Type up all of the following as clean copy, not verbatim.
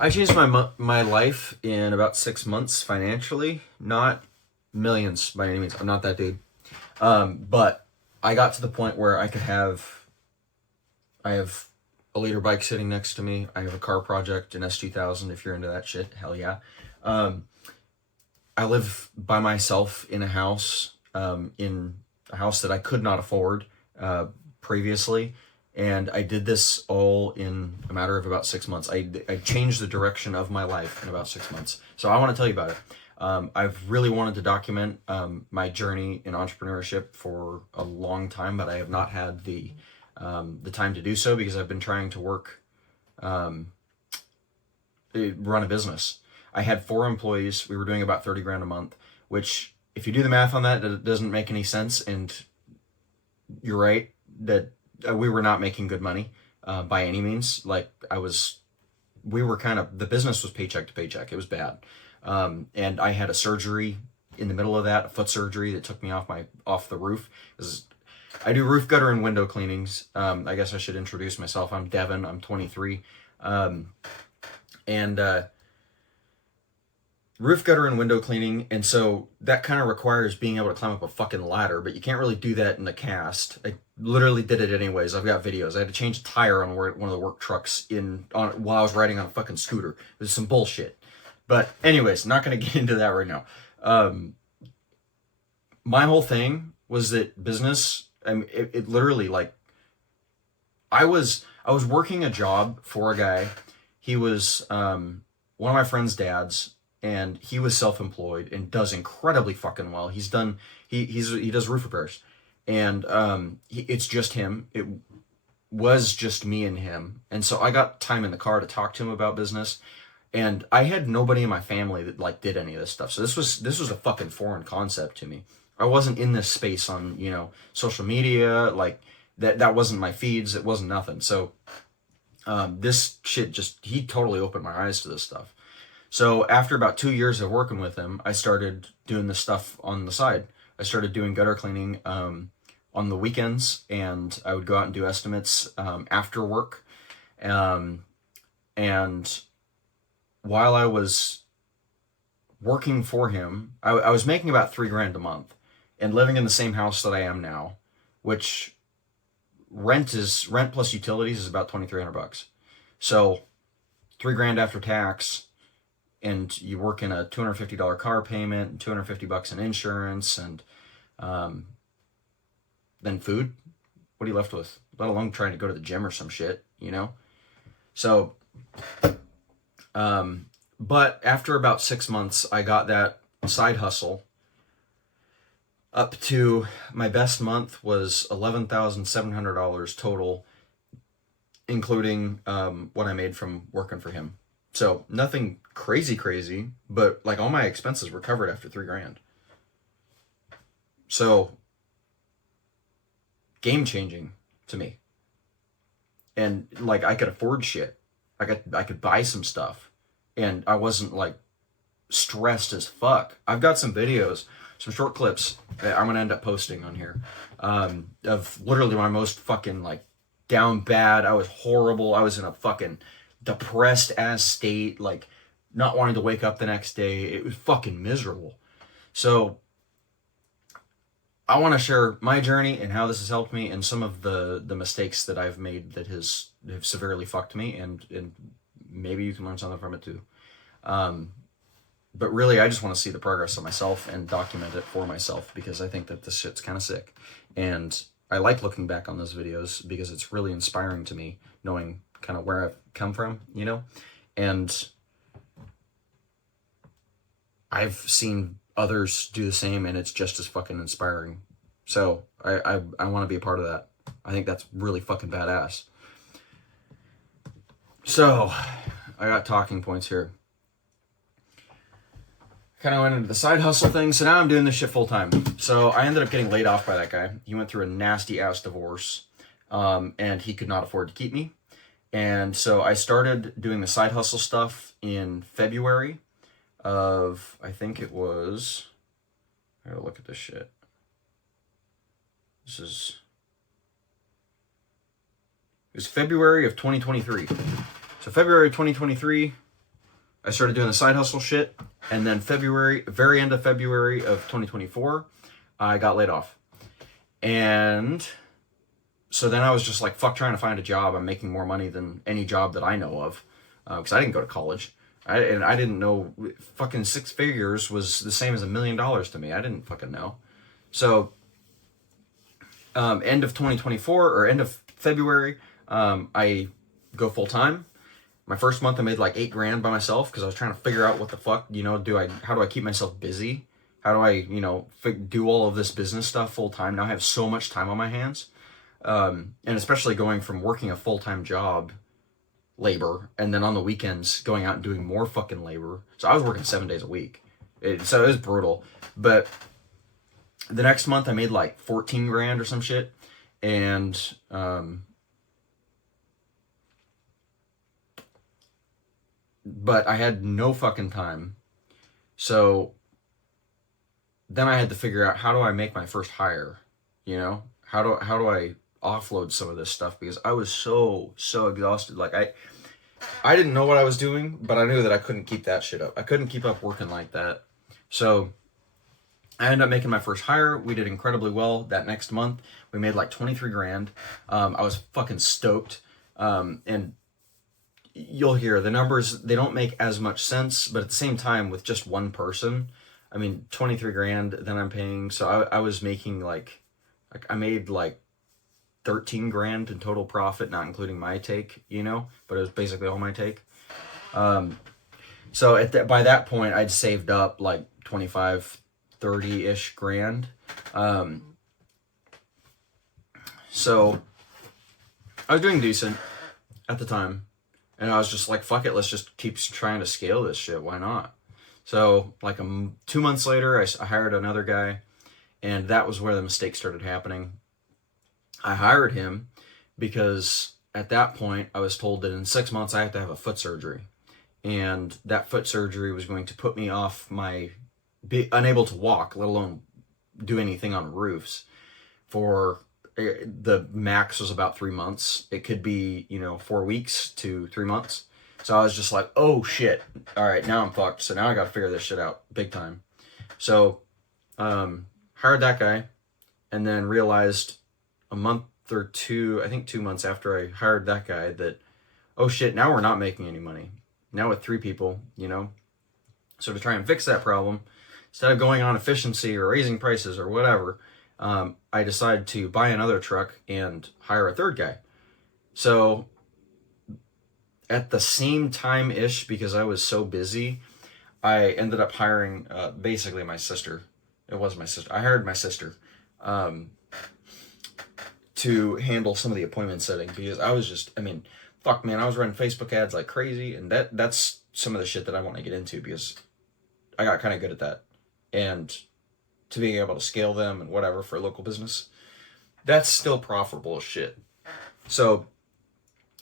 I changed my life in about 6 months financially. Not millions by any means. I'm not that dude. But I got to the point where I have a liter bike sitting next to me. I have a car project, an S2000. If you're into that shit, hell yeah. Um, I live by myself in a house that I could not afford uh, previously, and I did this all in a matter of about 6 months. I changed the direction of my life in about 6 months. So I want to tell you about it. I've really wanted to document my journey in entrepreneurship for a long time, but I have not had the time to do so because I've been trying to um, run a business. I had 4 employees. We were doing about 30 grand a month, which, if you do the math on that, it doesn't make any sense. And you're right that we were not making good money by any means. We were the business was paycheck to paycheck. It was bad. And I had a surgery in the middle of that, a foot surgery that took me off the roof. I do roof, gutter, and window cleanings. I guess I should introduce myself. I'm Devin. I'm 23. And roof, gutter, and window cleaning, and so that kind of requires being able to climb up a fucking ladder, but you can't really do that in a cast. I literally did it anyways. I've got videos. I had to change a tire on one of the work trucks while I was riding on a fucking scooter. It was some bullshit. But anyways, not going to get into that right now. My whole thing was that business, I mean, it literally, like, I was working a job for a guy. He was one of my friend's dads, and he was self-employed and does incredibly fucking well. He does roof repairs, and it's just him. It was just me and him, and so I got time in the car to talk to him about business. And I had nobody in my family that like did any of this stuff, so this was a fucking foreign concept to me. I wasn't in this space on social media, like that wasn't my feeds. It wasn't nothing. So this shit he totally opened my eyes to this stuff. So after about 2 years of working with him, I started doing this stuff on the side. I started doing gutter cleaning on the weekends, and I would go out and do estimates after work. And while I was working for him, I was making about 3 grand a month and living in the same house that I am now, which rent plus utilities is about $2,300. So 3 grand after tax, and you work in a $250 car payment, and $250 in insurance, and then food. What are you left with? Let alone trying to go to the gym or some shit, So, but after about 6 months, I got that side hustle up to my best month was $11,700 total, including what I made from working for him. So nothing crazy, but like all my expenses were covered after 3 grand. So game changing to me. And like I could afford shit. I could buy some stuff, and I wasn't like stressed as fuck. I've got some videos, some short clips that I'm gonna end up posting on here of literally my most fucking like down bad. I was horrible. I was in a fucking depressed ass state, like not wanting to wake up the next day. It was fucking miserable. So I want to share my journey and how this has helped me, and some of the mistakes that I've made that have severely fucked me, and maybe you can learn something from it too. But really, I just want to see the progress of myself and document it for myself, because I think that this shit's kind of sick. And I like looking back on those videos because it's really inspiring to me, knowing kind of where I've come from, And I've seen others do the same, and it's just as fucking inspiring. So I want to be a part of that. I think that's really fucking badass. So I got talking points here. Kind of went into the side hustle thing, so now I'm doing this shit full time. So I ended up getting laid off by that guy. He went through a nasty ass divorce, and he could not afford to keep me. And so I started doing the side hustle stuff in February of, I think it was, I gotta look at this shit. It was February of 2023. So February of 2023, I started doing the side hustle shit, and then February, very end of February of 2024, I got laid off. And so then I was just like, fuck trying to find a job. I'm making more money than any job that I know of, because I didn't go to college. And I didn't know fucking 6 figures was the same as $1 million to me. I didn't fucking know. So end of 2024 or end of February, I go full time. My first month I made like $8,000 by myself because I was trying to figure out what the fuck, how do I keep myself busy? How do I, do all of this business stuff full time? Now I have so much time on my hands. And especially going from working a full-time job, labor, and then on the weekends going out and doing more fucking labor. So I was working 7 days a week. So it was brutal. But the next month I made like $14,000 or some shit. And, but I had no fucking time. So then I had to figure out, how do I make my first hire? How do I offload some of this stuff, because I was so exhausted. Like I didn't know what I was doing, but I knew that I couldn't keep that shit up. I couldn't keep up working like that. So I ended up making my first hire. We did incredibly well that next month. We made like $23,000. I was fucking stoked. And you'll hear the numbers, they don't make as much sense, but at the same time, with just one person, I mean, $23,000 then I'm paying. So I was making like I made like $13,000 in total profit, not including my take, but it was basically all my take. So by that point, I'd saved up like 25, 30-ish grand. So I was doing decent at the time, and I was just like, fuck it, let's just keep trying to scale this shit. Why not? So like 2 months later, I hired another guy, and that was where the mistakes started happening. I hired him because at that point I was told that in 6 months I have to have a foot surgery, and that foot surgery was going to put me off be unable to walk, let alone do anything on roofs, for the max was about 3 months. It could be 4 weeks to 3 months. So I was just like, oh shit, all right, now I'm fucked. So now I got to figure this shit out big time. So hired that guy, and then realized a month or two, I think 2 months after I hired that guy, that, oh shit, now we're not making any money. Now with 3 people, So to try and fix that problem, instead of going on efficiency or raising prices or whatever, I decided to buy another truck and hire a third guy. So at the same time-ish, because I was so busy, I ended up hiring basically my sister. It was my sister. I hired my sister to handle some of the appointment setting, because I was just, fuck man, I was running Facebook ads like crazy, and that's some of the shit that I want to get into, because I got kind of good at that. And to being able to scale them and whatever for a local business, that's still profitable as shit. So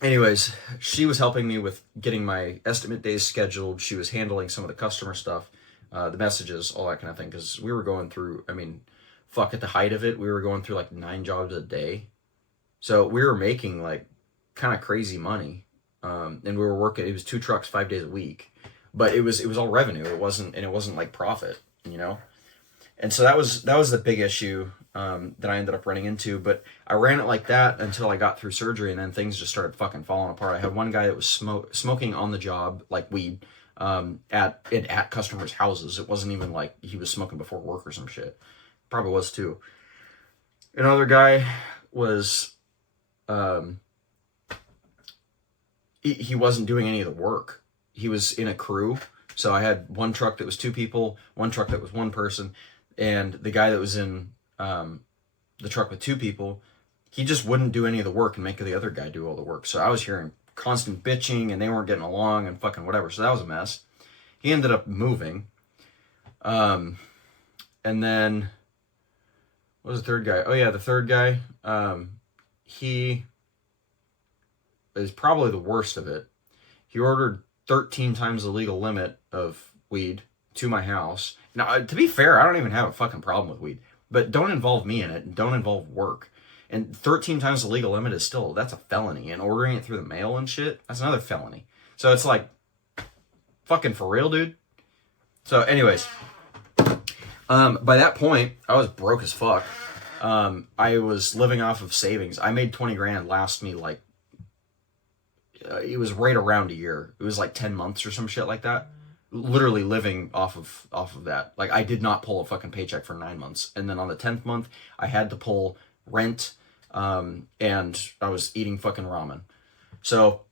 anyways, she was helping me with getting my estimate days scheduled. She was handling some of the customer stuff, the messages, all that kind of thing, because we were going through, at the height of it, we were going through like 9 jobs a day. So we were making like kind of crazy money. And we were working, it was 2 trucks, 5 days a week, but it was all revenue. It wasn't like profit, And so that was the big issue that I ended up running into. But I ran it like that until I got through surgery, and then things just started fucking falling apart. I had one guy that was smoking on the job, like weed, at customers' houses. It wasn't even like he was smoking before work or some shit. Probably was too. Another guy was, he wasn't doing any of the work. He was in a crew. So I had one truck that was 2 people, one truck that was 1 person, and the guy that was in the truck with 2 people, he just wouldn't do any of the work and make the other guy do all the work. So I was hearing constant bitching, and they weren't getting along and fucking whatever. So that was a mess. He ended up moving. And then, what was the third guy? Oh yeah, the third guy, he is probably the worst of it. He ordered 13 times the legal limit of weed to my house. Now, to be fair, I don't even have a fucking problem with weed, but don't involve me in it, and don't involve work. And 13 times the legal limit is that's a felony. And ordering it through the mail and shit, that's another felony. So it's like, Fucking for real, dude. So anyways, by that point, I was broke as fuck. I was living off of savings. I made 20 grand last me like, it was right around a year. It was like 10 months or some shit like that. Literally living off of that. Like, I did not pull a fucking paycheck for 9 months. And then on the 10th month, I had to pull rent, and I was eating fucking ramen. So,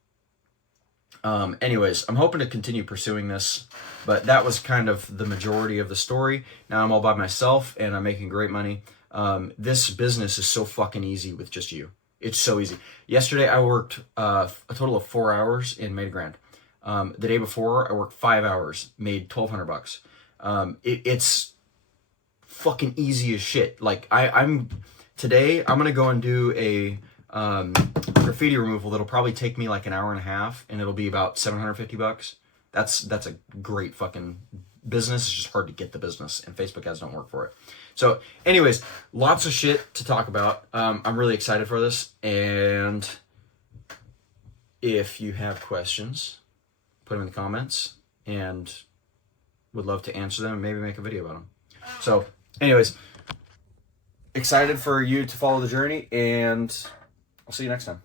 anyways, I'm hoping to continue pursuing this, but that was kind of the majority of the story. Now I'm all by myself and I'm making great money. This business is so fucking easy with just you. It's so easy. Yesterday I worked a total of 4 hours and made $1,000. The day before I worked 5 hours, made $1,200. It's fucking easy as shit. Like, today I'm gonna go and do a graffiti removal that'll probably take me like an hour and a half, and it'll be about $750. That's a great fucking business. It's just hard to get the business, and Facebook ads don't work for it. So anyways, lots of shit to talk about. I'm really excited for this, and if you have questions, put them in the comments, and would love to answer them and maybe make a video about them. So anyways, excited for you to follow the journey, and I'll see you next time.